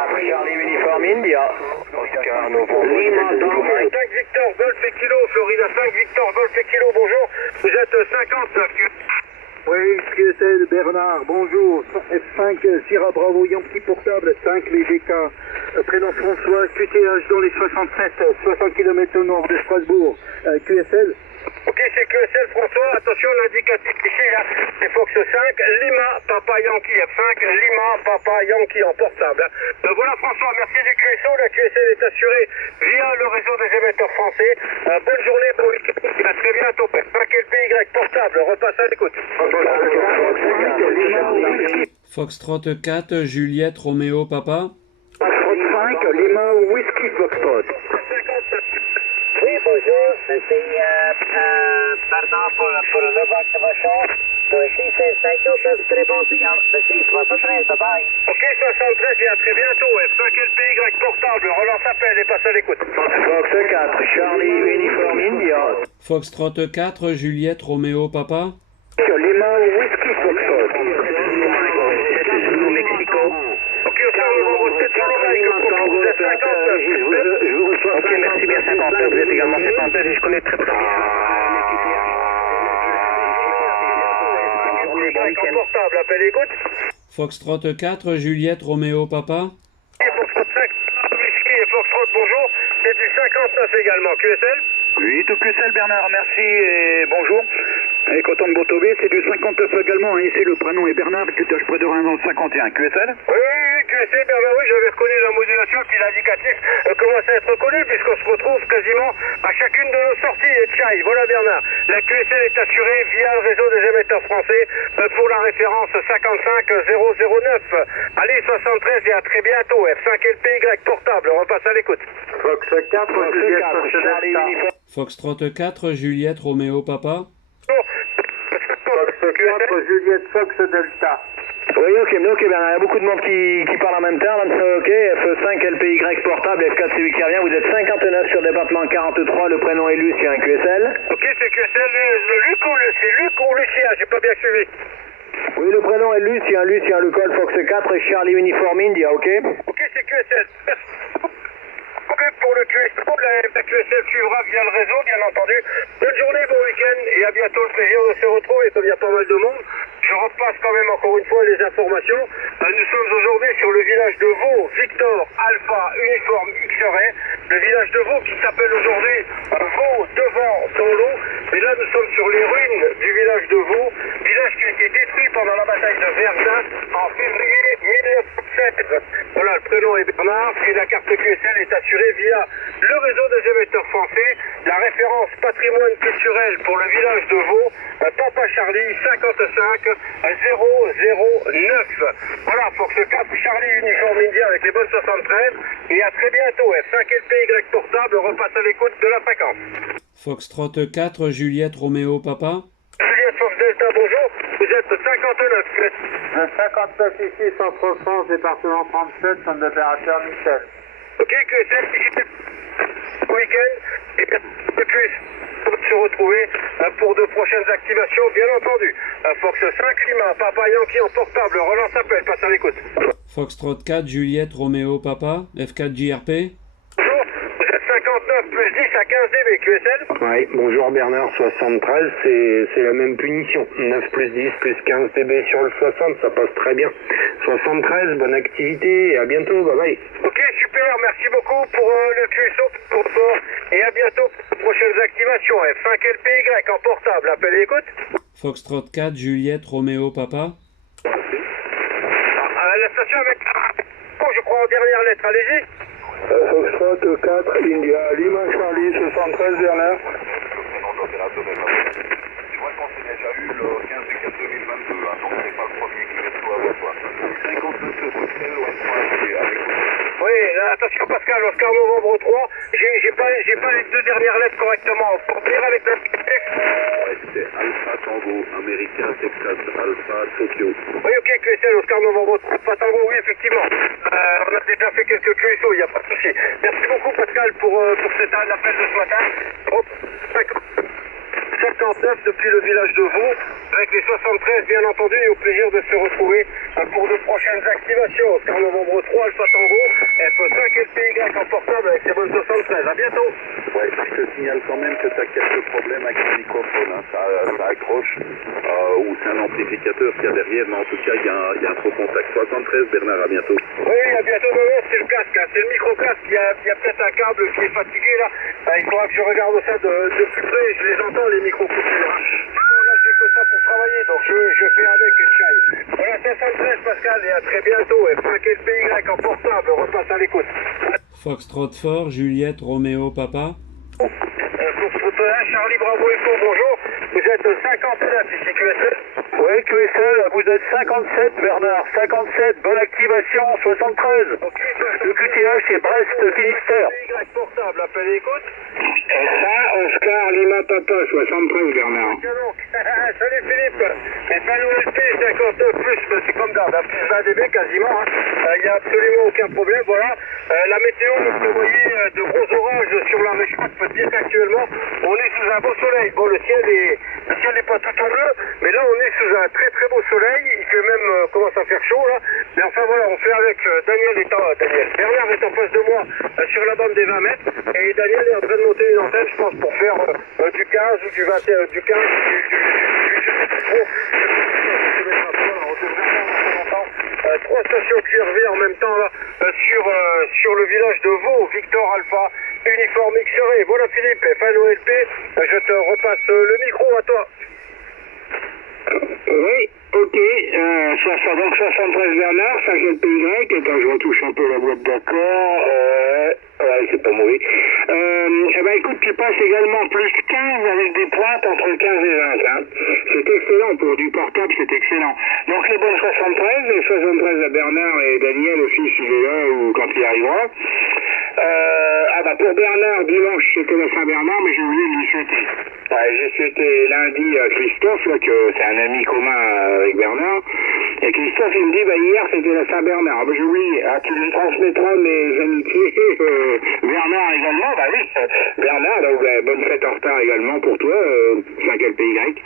4, Charlie Uniform India. Oscar Novembre. Lima, 5 Victor, Golf et Kilo, Florida 5 Victor, Golf et Kilo, bonjour. Vous êtes 50. Oui, QSL Bernard, bonjour. F5 Sierra Bravo Yankee portable 5 VGK. Prénom François, QTH dans les 67, 60 km au nord de Strasbourg. QSL. Ok, c'est QSL François, attention l'indicatif ici, hein, c'est Fox 5, Lima, Papa Yankee F5, Lima, Papa Yankee en portable. Voilà François, merci du QSO, la QSL est assurée via le réseau des émetteurs français. Bonne journée, bon week-end, à très bientôt. 5 LPY portable, repasse à l'écoute. Foxtrot 4, Juliette, Roméo, Papa. Foxtrot 5, Lima, Whisky Foxtrot. Oui, bonjour, c'est Bernard pour le vaccination. Ici, c'est 59, très bon signal. Ici, 73, bye. Ok, 73, et à très bientôt. F5 LPY portable, relance appel et passe à l'écoute. Fox 4, Charlie Uniform India. Foxtrot 4, Juliette, Roméo, Papa. Lima, Whisky Foxtrot. Mexico. Ok, Oscar Novembre 7, vous êtes 59. Ok, merci bien 59, vous êtes également 59 et je connais très bien. En portable, appel écoute. Foxtrot 4, Juliette, Roméo, Papa. Et Foxtrot 5, Whisky et Foxtrot, bonjour. C'est du 59 également, QSL. Oui, tout QSL Bernard, merci et bonjour. Et content de Bourtobé, c'est du 59 également. Hein, ici le prénom est Bernard, QTH près de Reims dans le 51. QSL. Oui, QSL, Bernard, oui, j'avais reconnu la modulation, puis l'indicatif commence à être reconnu, puisqu'on se retrouve quasiment à chacune de nos sorties. Tchaï, voilà Bernard. La QSL est assurée via le réseau des émetteurs français pour la référence 55009. Allez, 73 et à très bientôt. F5 LPY portable, on repasse à l'écoute. Fox 4, Juliette, Fox Charlie Delta. Uniform. Foxtrot 4, Juliette, Roméo, Papa. Fox 4, Juliette, Fox Delta. Oui, ok, mais ok, Bernard, il y a beaucoup de monde qui parle en même temps, donc c'est ok. F5 LPY portable, F4 c'est lui qui revient, vous êtes 59 sur département 43, le prénom est Lucien, QSL. Ok, c'est QSL, c'est Luc ou Lucien, j'ai pas bien suivi. Oui, le prénom est Lucien, le call Fox 4, Charlie Uniform India, ok. Ok, c'est QSL. Ok, pour le QSL, la QSL suivra via le réseau, bien entendu. Bonne journée, bon week-end, et à bientôt, le plaisir de se retrouver, comme il y a pas mal de monde. Je repasse quand même encore une fois les informations. Nous sommes aujourd'hui sur le village de Vaux, Victor, Alpha, Uniforme, X-Ray. Le village de Vaux qui s'appelle aujourd'hui Vaux devant dans l'eau. Et là, nous sommes sur les ruines du village de Vaux, village qui a été détruit pendant la bataille de Verdun en février 1916. Voilà, le prénom est Bernard et la carte QSL est assurée via le réseau des émetteurs français. La référence patrimoine culturel pour le village de Vaux, Papa Charlie 55 009. Voilà, Fox 4, Charlie Uniforme India avec les bonnes 73. Et à très bientôt, F5 LPY portable repasse à l'écoute de la fréquence. Foxtrot 4, Juliette, Roméo, Papa. Juliette Fox Delta, bonjour. Vous êtes 59. 59 ici, Centre-France, département 37, centre d'opérateur Michel. Ok, QSL, week-end, et de plus se retrouver pour de prochaines activations, bien entendu. Fox 5, Lima, Papa Yankee en portable, relance appel, passe à l'écoute. Foxtrot 4, Juliette, Roméo, Papa. F4 JRP. Bonjour, vous êtes 59 plus 10 à 15 dB, QSL. Oui, bonjour Bernard, 73, c'est la même punition. 9 plus 10 plus 15 dB sur le 60, ça passe très bien. 73, bonne activité et à bientôt, bye bye. Ok, super, merci beaucoup pour le QSO, pour le port, et à bientôt pour de prochaines activations. F5 LPY en portable, appel et écoute. Foxtrot 4, Juliette, Roméo, Papa. La station avec... Oh, je crois en dernière lettre, allez-y. Foxtrot 4, India, Lima, Charlie, 73, Bernard. Je vois qu'on s'est déjà eu le 15 du 4 2022, hein, donc c'est pas le premier qui reçoit avec toi. 52 de Bruxelles, avec Oui, là, attention Pascal, Oscar Novembre 3, j'ai pas les deux dernières lettres correctement. Faut venir avec la... ouais, c'est Alpha Tango, américain, Texas, Alpha, Tokyo. Oui, ok, QSL, Oscar Novembre 3, pas Tango, oui, effectivement. On a déjà fait quelques QSO, il n'y a pas de souci. Merci beaucoup Pascal pour cet appel de ce matin. 59 depuis le village de Vaux, avec les 73 bien entendu, et au plaisir de se retrouver pour de prochaines activations. Oscar Novembre 3, Alpha Tango, à bientôt. Ouais, je te signale quand même que tu as quelques problèmes avec le microphone, hein. Ça accroche, ou c'est un amplificateur qu'il y a derrière, mais en tout cas, il y a un faux contact. 73, Bernard, à bientôt. Oui, à bientôt. Non, c'est le casque, hein. C'est le micro-casque. Il y a peut-être un câble qui est fatigué là. Il faudra que je regarde ça de plus près. Je les entends, les micro-coupures. Hein. Bon, là, j'ai que ça pour travailler, donc je fais avec Chai. Voilà, 513 Pascal, et à très bientôt. F5LPY en portable, on repasse à l'écoute. Foxtrot Fort, Juliette, Roméo, Papa. Foxtrot 1, Charlie Bravo Echo, bonjour. Vous êtes 59 ici, QSL. Oui, QSL, vous êtes 57, Bernard, 57, bonne activation, 73. Le QTH, c'est Brest, Finistère. Y portable, appel et écoute. Et ça, Oscar Lima Papa, 73, Bernard. Salut Philippe. Et pas l'OLP 59 plus, c'est comme d'hab, à plus 20 dB quasiment. Il n'y a absolument aucun problème, voilà. La météo, vous voyez de gros orages sur la région. Je peux te dire qu'actuellement, on est sous un beau soleil. Bon, le ciel n'est pas tout en bleu, mais là, on est sous un très très beau soleil. Il fait même commence à faire chaud là. Mais enfin voilà, on fait avec Bernard est en face de moi sur la bande des 20 mètres. Et Daniel est en train de monter une antenne, je pense, pour faire du 15 ou du 21, du 15 trois stations QRV en même temps là, sur le village de Vaux, Victor Alpha, uniforme XRE. Voilà Philippe, FNOLP, je te repasse le micro à toi. Oui, ok, donc 73 Bernard, 5LPY, attends, je retouche un peu la boîte d'accord, ouais, c'est pas mauvais. Eh ben écoute, tu passes également plus 15 avec des pointes entre 15 et 20, hein. C'est excellent, pour du portable, c'est excellent. Donc les bonnes 73, les 73 à Bernard et Daniel aussi, s'il est là, ou quand il arrivera. Pour Bernard, dimanche, c'était la Saint-Bernard, mais j'ai oublié de lui souhaiter. Ouais, j'ai souhaité lundi à Christophe, là, que c'est un ami commun avec Bernard. Et Christophe, il me dit, hier, c'était la Saint-Bernard. J'ai oublié. Tu lui transmettras mes amitiés. Bernard également, oui. Bernard, donc, bonne fête en retard également pour toi, 5LPY.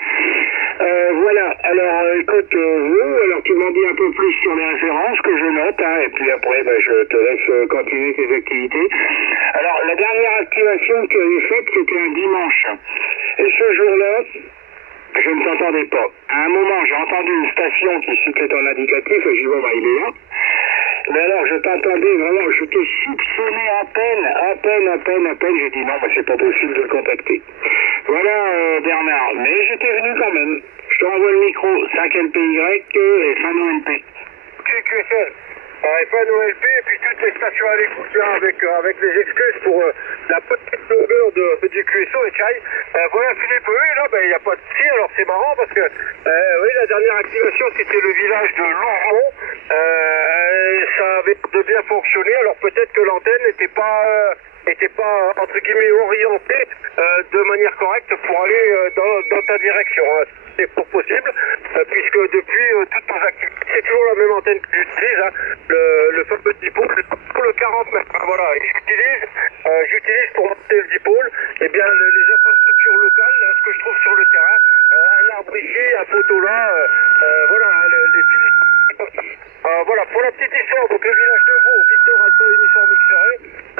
Voilà, alors, écoute, alors tu m'en dis un peu plus sur les références que je note, hein, et puis après, je te laisse continuer tes activités. Alors, la dernière activation que tu avais faite, c'était un dimanche. Et ce jour-là, je ne t'entendais pas. À un moment, j'ai entendu une station qui citait ton indicatif, et j'ai dit, il est là. Mais alors, je t'entendais vraiment, je te soupçonnais à peine. J'ai dit, non, c'est pas possible de le contacter. Voilà, Bernard. Mais j'étais venu quand même. Je te renvoie le micro, 5LPY et FNOLP. QSL. FNOLP et puis toutes les stations à l'écoute là avec les excuses pour la petite longueur du QSO et Chai. Voilà Philippe, oui là il n'y a pas de souci, alors c'est marrant parce que oui, la dernière activation c'était le village de Lourmont. Ça avait de bien fonctionné, alors peut-être que l'antenne n'était pas entre guillemets orientée de manière correcte pour aller dans ta direction. Hein. C'est pour possible, puisque depuis toutes nos activités, c'est toujours la même antenne que j'utilise, hein, le fameux dipôle, le 40 mètres. Voilà, j'utilise pour monter le dipôle, eh bien les infrastructures locales, ce que je trouve sur le terrain, un arbre ici, un poteau là, voilà, les fils. Voilà, pour la petite histoire, donc le village de Vaux, Victor Alpha uniforme XRE,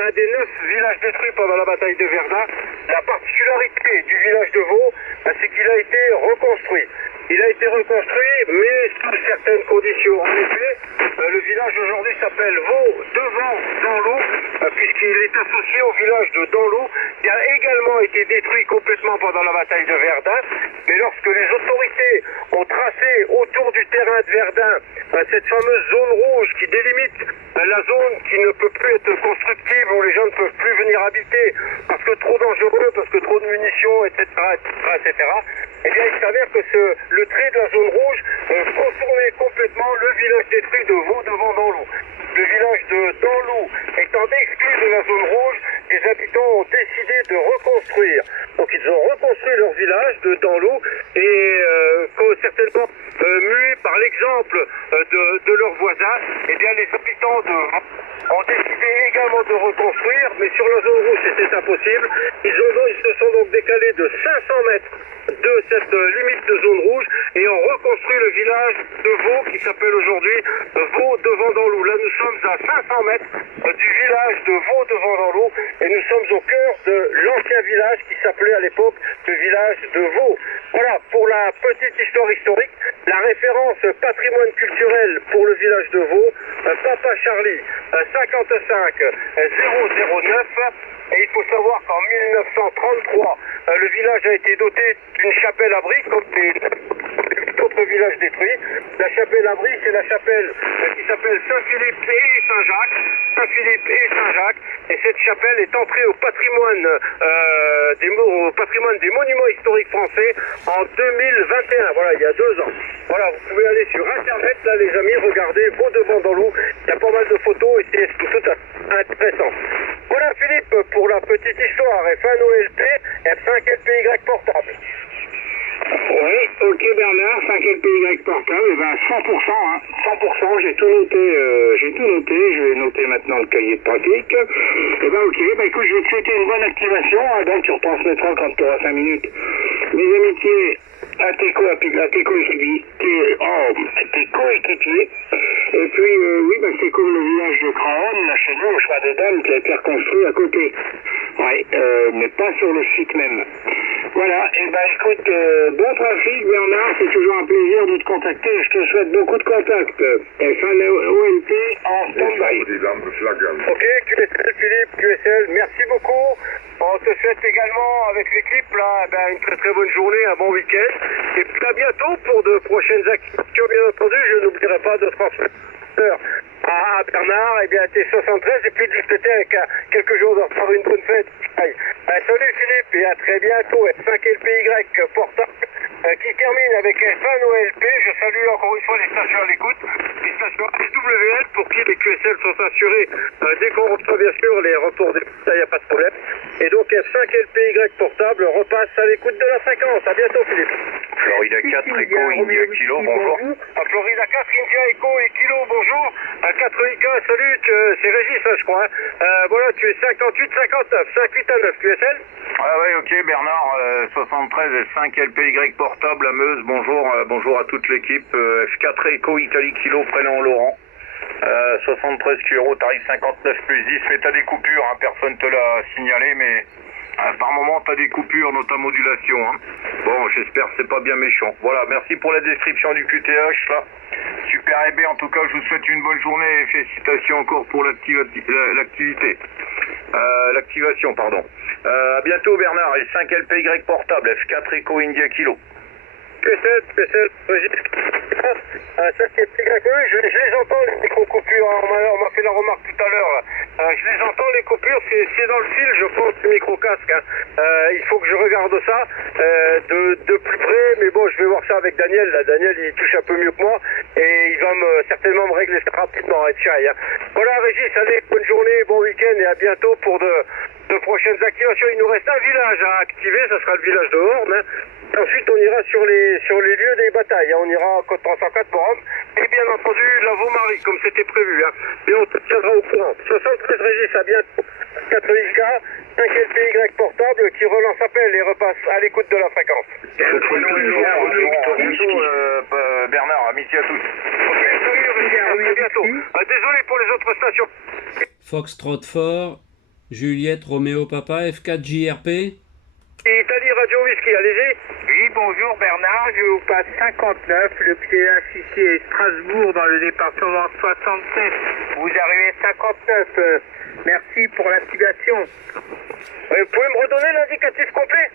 un des 9 villages détruits pendant la bataille de Verdun. La particularité du village de Vaux, c'est qu'il a été reconstruit. Il a été reconstruit, mais sous certaines conditions. En effet, le village aujourd'hui s'appelle Vaux devant Danlou, puisqu'il est associé au village de Danlou, qui a également été détruit complètement pendant la bataille de Verdun. Mais lorsque les autorités ont tracé autour du terrain de Verdun cette fameuse zone rouge qui délimite la zone qui ne peut plus être constructible, où les gens ne peuvent plus venir habiter parce que trop dangereux, parce que trop de munitions, etc., eh bien il s'avère que le trait de la zone rouge contournait complètement le village détruit de Vaux devant Danlou. Le village de Danlou étant exclu de la zone rouge, les habitants ont décidé de reconstruire. Donc ils ont reconstruit leur village de Danlou et certainement mués par l'exemple de leurs voisins. Eh bien, les habitants ont décidé également de reconstruire, mais sur la zone rouge, c'était impossible. Ils se sont donc décalés de 500 mètres de cette limite de zone rouge et ont reconstruit le village de Vaux qui s'appelle aujourd'hui Vaux de Vendandlou. Là, nous sommes à 500 mètres du village de Vaux de Vendandlou et nous sommes au cœur de l'ancien village qui s'appelait à l'époque le village de Vaux. Voilà, pour la petite histoire historique, la référence patrimoine culturel pour le village de Vaux, Papa Charlie 55 009. Et il faut savoir qu'en 1933, le village a été doté d'une chapelle-abri, comme les 8 autres villages détruits. La chapelle-abri, c'est la chapelle qui s'appelle Saint-Philippe et Saint-Jacques. Saint-Philippe et Saint-Jacques. Et cette chapelle est entrée au patrimoine des monuments historiques français en 2021. Voilà, il y a 2 ans. Voilà, vous pouvez aller sur Internet, là les amis, regardez Vaux de Vendandlou. Il y a pas mal de photos et c'est tout intéressant. Voilà Philippe, pour la petite histoire, F1 OLP, F5 LPY portable. Oui, ok Bernard, 5 LPY portable, et ben 100%, hein, 100%, j'ai tout noté, je vais noter maintenant le cahier de pratique. Et ben ok, ben écoute, je vais te souhaiter une bonne activation, hein, donc tu retransmettras quand tu auras 5 minutes. Mes amitiés à tes coéquipiers. Et puis, oui, ben c'est comme le village de Craonne, là chez nous, au chemin des Dames, qui a été reconstruit à côté. Ouais, mais pas sur le site même. Voilà, et ben écoute, bon trafic Bernard, c'est toujours un plaisir de te contacter, je te souhaite beaucoup de contacts. F1 OLP en stand-by. Ok, QSL Philippe, QSL, merci beaucoup. On te souhaite également avec l'équipe là, ben, une très très bonne journée, un bon week-end. Et puis à bientôt pour de prochaines actions, bien entendu. Je n'oublierai pas de transmettre à Bernard, et bien T73, et puis de discuter avec quelques jours de faire une bonne fête. Salut Philippe, et à très bientôt. F5LPY portable qui termine avec F1 OLP. Je salue encore une fois les stations à l'écoute, les stations SWL pour qui les QSL sont assurés dès qu'on reçoit bien sûr les reports des ça il n'y a pas de problème. Et donc F5LPY portable repasse à l'écoute de la fréquence. À bientôt Philippe. Florida 4, Echo, India Kilo, bonjour. Florida 4, India Echo et Kilo, bonjour. 4 IK, salut, c'est Régis, hein, je crois. Voilà, tu es 58-59, 58 à 9, QSL. Ah ouais, ok, Bernard, 73 F5 LPY portable à Meuse, bonjour à toute l'équipe. F4 Echo, Italie Kilo, prénom Laurent. 73 QRO, tarif 59 plus 10, mais t'as des coupures, hein, personne te l'a signalé, mais par moment t'as des coupures dans ta modulation. Hein. Bon, j'espère que c'est pas bien méchant. Voilà, merci pour la description du QTH là. Super EB, en tout cas je vous souhaite une bonne journée et félicitations encore pour l'activité. L'activation, pardon. À bientôt Bernard, et 5 LPY portable, F4 Echo India Kilo. QSL, ça c'est je les entends les micro-coupures, on m'a fait la remarque tout à l'heure, je les entends les coupures, c'est dans le fil je pense du micro-casque, hein. Il faut que je regarde ça de plus près, mais bon je vais voir ça avec Daniel, là. Daniel il touche un peu mieux que moi et il va certainement me régler ça rapidement, hein. Voilà Régis, allez, bonne journée, bon week-end et à bientôt pour de prochaines activations. Il nous reste un village à activer, ça sera le village de Horn, hein. Ensuite, on ira sur les lieux des batailles. Hein. On ira à Côte 304 pour Rome. Et bien entendu, la Vaumari, comme c'était prévu. Hein. Et on te tiendra au courant. 73 Régis, à bientôt. 4 IK, 5 LPY portable qui relance appel et repasse à l'écoute de la fréquence. Bernard, amitié à tous. Ok, salut Régis, à bientôt. Désolé pour les autres stations. Foxtrot Fort, Juliette Roméo Papa, F4 JRP. Italie Radio Whisky, allez-y. Oui, bonjour Bernard, je vous passe 59, le PH ici est Strasbourg dans le département 67. Vous arrivez 59, merci pour l'activation. Vous pouvez me redonner l'indicatif complet?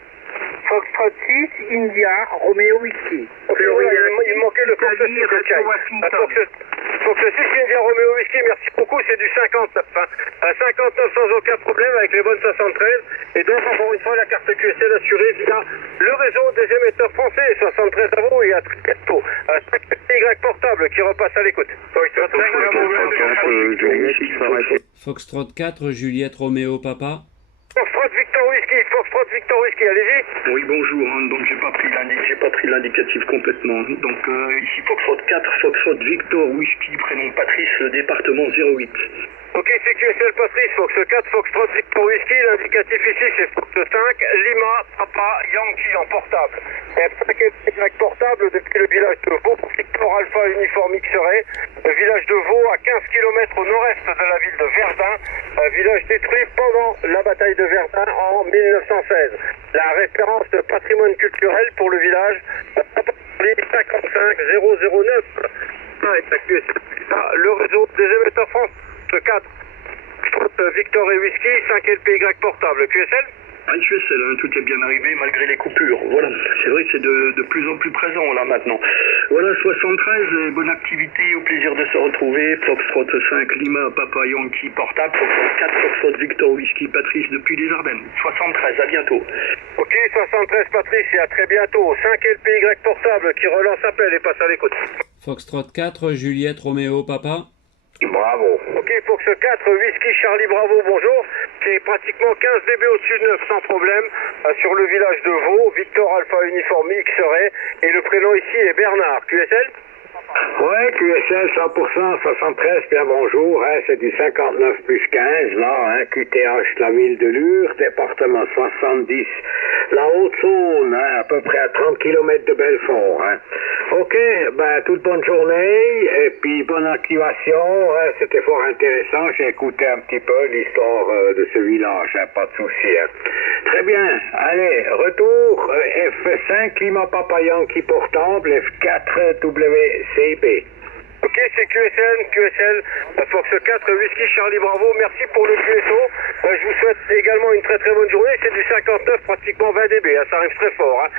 Foxtrot 6, India, Roméo Whisky. Okay, il manquait le Fox 6 Fox 6, India, Roméo Whisky, merci beaucoup, c'est du 59. Hein. 59 sans aucun problème avec les bonnes 73. Et donc, encore une fois, la carte QSL assurée via le réseau des émetteurs français, 73 à vous et à Tricato. 5 Y portable qui repasse à l'écoute. Foxtrot 4, Juliette Roméo Papa. Foxtrot Victor Whisky, Foxtrot Victor Victor Whisky, allez-y. Oui, bonjour. Donc j'ai pas pris l'indicatif complètement. Donc ici Foxtrot 4, Foxtrot Victor Whisky, prénom Patrice, le département 08. Ok, c'est QSL Patrice, Fox 4, Foxtrot Victor Whisky, l'indicatif ici c'est Fox 5, Lima, Papa, Yankee en portable. F5 portable depuis le village de Vaux, Victor Alpha Uniforme X-Ray, le village de Vaux à 15 km au nord-est de la ville de Verdun, village détruit pendant la bataille de Verdun en 1916. La référence de patrimoine culturel pour le village, 55009. Le réseau des émetteurs France 4, Victor et Whisky, 5 LPY portable, QSL. QSL, hein, tout est bien arrivé malgré les coupures. Voilà, c'est vrai que c'est de plus en plus présent là maintenant. Voilà, 73, bonne activité, au plaisir de se retrouver. Foxtrot 5, Lima, Papa Yankee portable, Foxtrot 4, Foxtrot Victor Whisky, Patrice depuis les Ardennes. 73, à bientôt. Ok, 73 Patrice et à très bientôt. 5 LPY portable qui relance appel et passe à l'écoute. Foxtrot 4, Juliette Roméo Papa. Bravo. Ok, Fox 4, Whisky Charlie Bravo, bonjour. C'est pratiquement 15 dB au-dessus de 9 sans problème sur le village de Vaux, Victor Alpha Uniforme X-Ray et le prénom ici est Bernard. QSL. Ouais, QSL 100%, 73, bien bonjour, hein, c'est du 59 plus 15, là, hein, QTH, la ville de Lure, département 70, la Haute-Saône, hein, à peu près à 30 km de Belfort, hein. Ok, ben, toute bonne journée, et puis bonne activation, hein, c'était fort intéressant, j'ai écouté un petit peu l'histoire de ce village, hein, pas de souci, hein. Très bien, allez, retour, F5, Lima Papa Yankee portable, F4, WCB. Ok, c'est QSL, Fox 4, Whisky Charlie Bravo, merci pour le QSO. Je vous souhaite également une très très bonne journée, c'est du 59, pratiquement 20 dB, hein, ça arrive très fort, hein,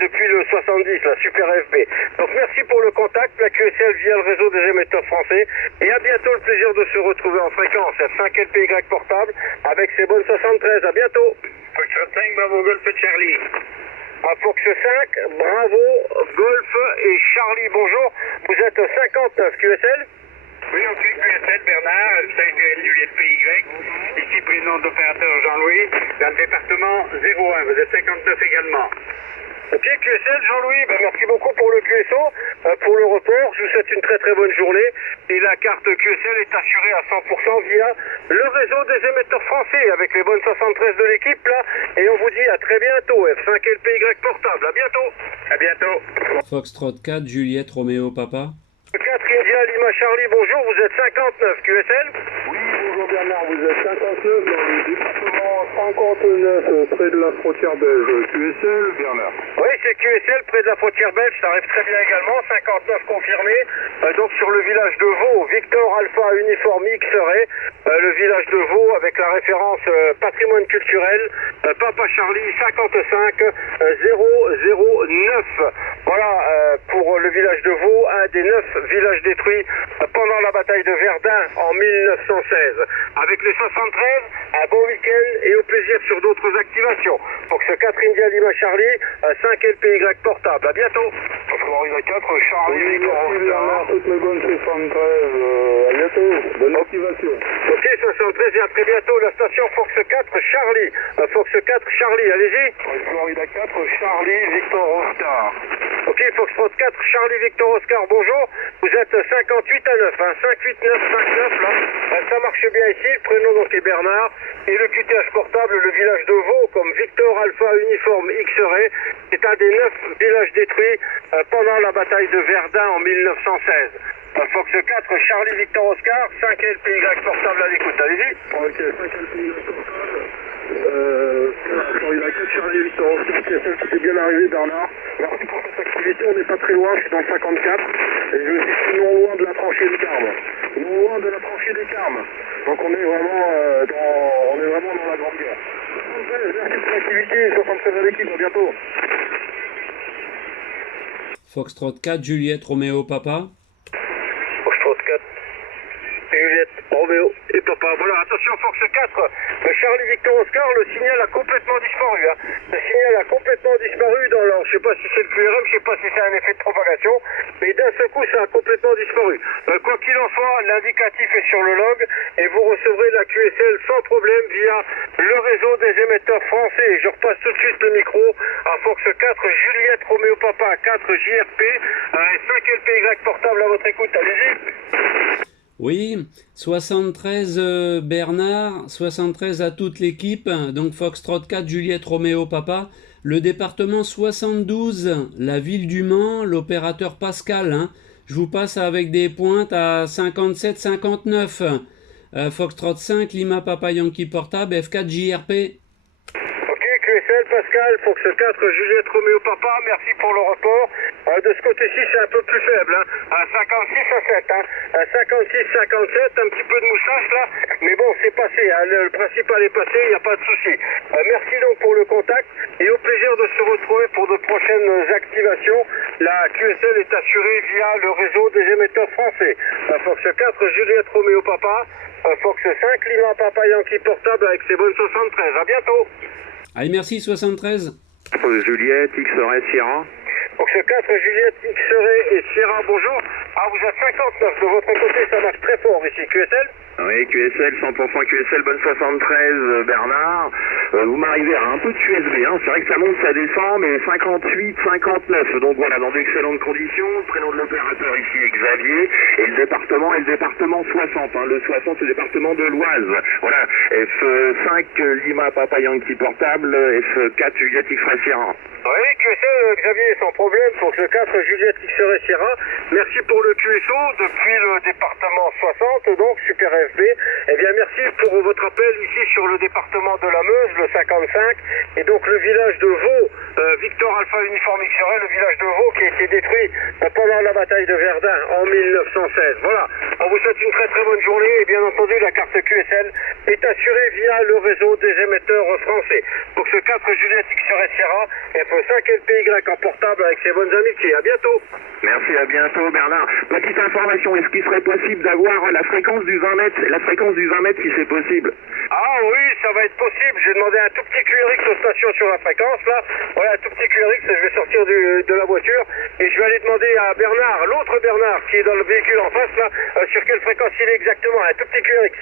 depuis le 70, la Super FB. Donc merci pour le contact, la QSL via le réseau des émetteurs français, et à bientôt, le plaisir de se retrouver en fréquence, F5 LPY portable, avec ses bonnes 73, à bientôt. Fox 5, Bravo Golf Charlie. À Fox 5, Bravo, Golf et Charlie, bonjour. Vous êtes 59 QSL. Oui, ok, QSL Bernard, 5 Juliette PY, ici président d'opérateur Jean-Louis, dans le département 01, vous êtes 59 également. Ok, QSL, Jean-Louis, ben merci beaucoup pour le QSO, pour le report. Je vous souhaite une très très bonne journée. Et la carte QSL est assurée à 100% via le réseau des émetteurs français avec les bonnes 73 de l'équipe là. Et on vous dit à très bientôt. F5 LPY portable, à bientôt. À bientôt. Foxtrot 4, Juliette Roméo Papa. 4 India Lima Charlie, bonjour, vous êtes 59 QSL. Oui, bonjour Bernard, vous êtes 59 dans le département 59 près de la frontière belge. QSL, Bernard. Oui, c'est QSL près de la frontière belge, ça arrive très bien également, 59 confirmé. Donc sur le village de Vaux, Victor Alpha Uniforme X-Ray, le village de Vaux avec la référence patrimoine culturel, Papa Charlie 55 009. Voilà pour le village de Vaux, un des 9 villages détruits pendant la bataille de Verdun en 1916. Avec les 73, un bon week-end et au plaisir sur d'autres activations. Fox 4 India Lima Charlie, 5 LPY portable. À bientôt. Florida 4, Charlie, Oui, merci Bernard, toutes mes bonnes 73. À bientôt, bonne activation. Ok, 73 et à très bientôt. La station Fox 4 Charlie. Fox 4 Charlie, allez-y. Florida 4, Charlie, Victor Oscar. Ok, Foxtrot 4 Charlie Victor Oscar, bonjour. Vous êtes 58 à 9, hein, 58959 là. Ça marche bien ici. Le prénom donc est Bernard. Et le QTH portable, le village de Vaux, comme Victor Alpha Uniforme X-Ray, c'est un des 9 villages détruits pendant la bataille de Verdun en 1916. Fox 4, Charlie Victor Oscar, 5 LPY portable à l'écoute, allez-y. Ok, 5 LPY portable. Florida 4, Charlie Victor Oscar, QSL, c'était bien arrivé Bernard. Merci pour cette activité, on n'est pas très loin, je suis dans le 54. Et je suis non loin de la tranchée des Carmes. Non loin de la tranchée des Carmes. Donc on est vraiment dans la grande guerre. 73, merci pour l'activité, 73 à l'équipe, à bientôt. Foxtrot 4, Juliette Roméo Papa. Foxtrot 4, Juliette, Roméo et Papa. Voilà, attention Fox 4, Charlie Victor Oscar, le signal a complètement disparu. Hein. Le signal a complètement disparu dans leur je sais pas si c'est le QRM, je sais pas si c'est un effet de propagation, mais d'un seul coup ça a complètement disparu. Quoi qu'il en soit, l'indicatif est sur le log et vous recevrez la QSL sans problème via le réseau des émetteurs français. Je repasse tout de suite le micro à Fox 4 Juliette Roméo Papa 4 JRP 5 LPY portable à votre écoute, allez-y. Oui, 73 Bernard, 73 à toute l'équipe, donc Foxtrot 4 Juliette Roméo Papa, le département 72, la ville du Mans, l'opérateur Pascal, hein. Je vous passe avec des pointes à 57-59, Foxtrot 5 Lima Papa Yankee portable, F4 JRP. Ok, QSL, Pascal, Fox 4, Juliette Roméo Papa, merci pour le report. De ce côté-ci, c'est un peu plus faible, hein. À 56 à 7, hein. À 56-57, un petit peu de moustache là, mais bon, c'est passé, hein. Le principal est passé, il n'y a pas de souci. Merci donc pour le contact et au plaisir de se retrouver pour de prochaines activations. La QSL est assurée via le réseau des émetteurs français. Fox 4, Juliette Roméo Papa, Fox 5, Lima Papa Yankee portable avec ses bonnes 73. À bientôt. Allez, merci 73. Juliette, X-Ray, Sierra. Fox 4, Juliette, X-Ray et Sierra, bonjour. Ah, vous êtes 59, de votre côté, ça marche très fort ici. QSL? Oui, QSL, 100% QSL, bonne 73, Bernard. Vous m'arrivez à un peu de QSB, hein. C'est vrai que ça monte, ça descend, mais 58, 59. Donc voilà, dans d'excellentes conditions. Le prénom de l'opérateur ici est Xavier. Et le département est le département 60. Hein. Le 60, c'est le département de l'Oise. Voilà, F5, Lima Papa Yankee portable, F4, Juliette X-Ray Sierra. Oui, QSL, Xavier, sans problème. Fox 4, Juliette X-Ray Sierra. Merci pour le QSO depuis le département 60, donc super FB. Eh bien, merci pour votre appel ici sur le département de la Meuse, le 55, et donc le village de Vaux, Victor Alpha Uniforme X-Ray, le village de Vaux qui a été détruit pendant la bataille de Verdun en 1916. Voilà, on vous souhaite une très très bonne journée et bien entendu la carte QSL est assurée via le réseau des émetteurs français. Fox 4 Juliette X-Ray Sierra, F5 LPY en portable avec ses bonnes amitiés. À bientôt. Merci, à bientôt Bernard. Petite information, est-ce qu'il serait possible d'avoir la fréquence du 20 mètres, si c'est possible? Ah oui, ça va être possible. J'ai demandé un tout petit QRX aux stations sur la fréquence là. Voilà, un tout petit QRX, je vais sortir de la voiture et je vais aller demander à Bernard, l'autre Bernard qui est dans le véhicule en face là, sur quelle fréquence il est exactement, un tout petit QRX.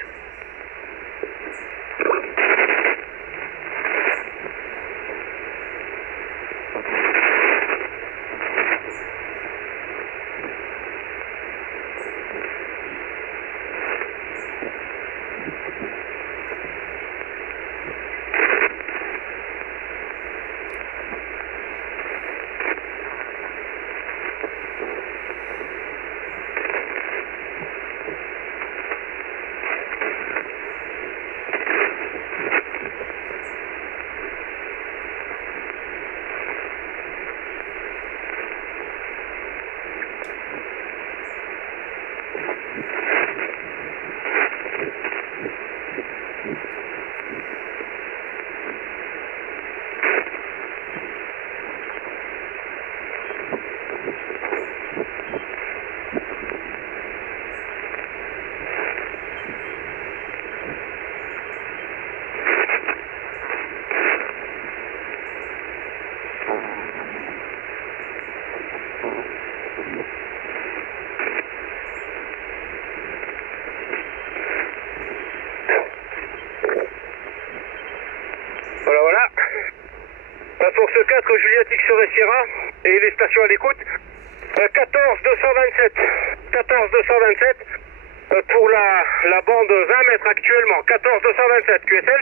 Fox 4, Juliette X-Ray Sierra et les stations à l'écoute. 14 227 pour la bande 20 mètres actuellement. 14 227 QSL.